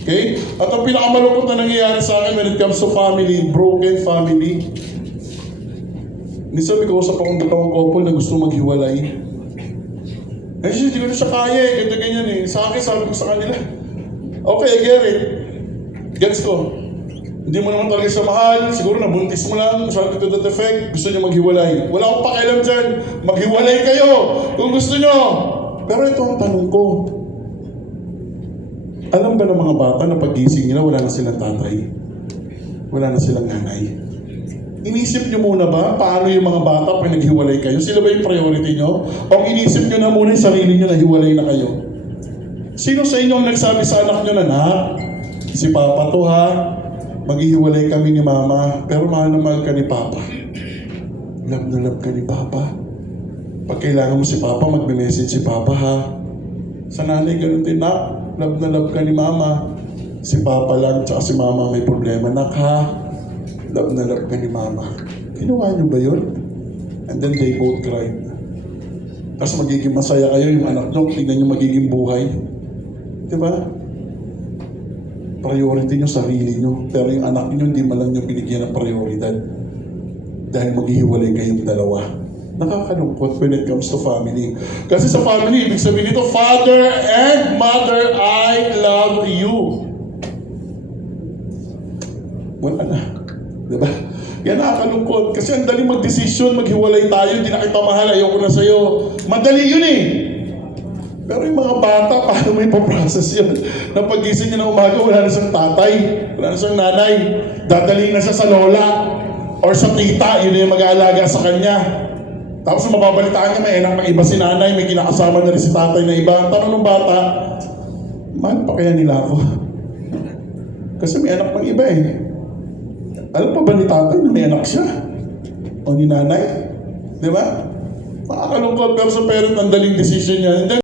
Okay? At ang pinakamalungkot na nangyayari sa akin when it comes to family, broken family. Minsan may kausap akong dalawang couple na gusto maghiwalay. Eh, hindi ko na siya kaya eh, ganyan eh. Sa akin, sabi ko sa kanila, okay, I get it. Gets ko. Hindi mo naman talaga siya mahal, siguro nabuntis mo lang, masyado to that effect, gusto niyo maghiwalay. Wala akong pakialam dyan, maghiwalay kayo kung gusto niyo. Pero ito ang tanong ko. Alam ba ng mga bata na pag-gising nila, wala na silang tatay? Wala na silang nanay? Inisip nyo muna ba paano yung mga bata pag naghiwalay kayo? Sila ba yung priority nyo? O inisip nyo na muna yung sarili nyo na hiwalay na kayo? Sino sa inyo ang nagsabi sa anak nyo na, si Papa to ha, maghihiwalay kami ni Mama, pero mahal na mahal ka ni Papa. Love na love ka ni Papa. Pag kailangan mo si Papa, magme-message si Papa ha. Sa nanay, ganun din na. Love na love ka ni Mama. Si Papa lang, tsaka si Mama may problema. Nak ha, love na love ka ni Mama. Ginawa niyo ba yun? And then they both cried. Tapos magiging masaya kayo yung anak nyo, tignan nyo magiging buhay. Diba? Priority nyo sarili nyo. Pero yung anak nyo, hindi man lang nyo binigyan ng prioridad. Dahil maghihiwalay kayong dalawa. Nakakalungkot when it comes to family. Kasi sa family, ibig sabihin nito, Father and Mother, I love you. Wala na. Diba? Yan nakakalungkot. Kasi ang dali mag-desisyon, maghiwalay tayo, hindi na kita mahal, ayoko na sa'yo. Madali yun eh. Pero yung mga bata, paano may paprocess yun? Nang pag-gising niya ng umaga, wala na siyang tatay, wala na siyang nanay. Dadali na siya sa lola or sa tita, yun yung mag-aalaga sa kanya. Tapos mababalitaan niya, may anak ng iba si nanay, may kinakasama na rin si tatay na iba. Ang tanong ng bata, mahal pa kaya nila ako? Kasi may anak ng iba eh. Alam pa ba ni tatay na may anak siya? O ni nanay? Di ba? Makakalungkot, pero sa parent, ang daling decision niya. And then,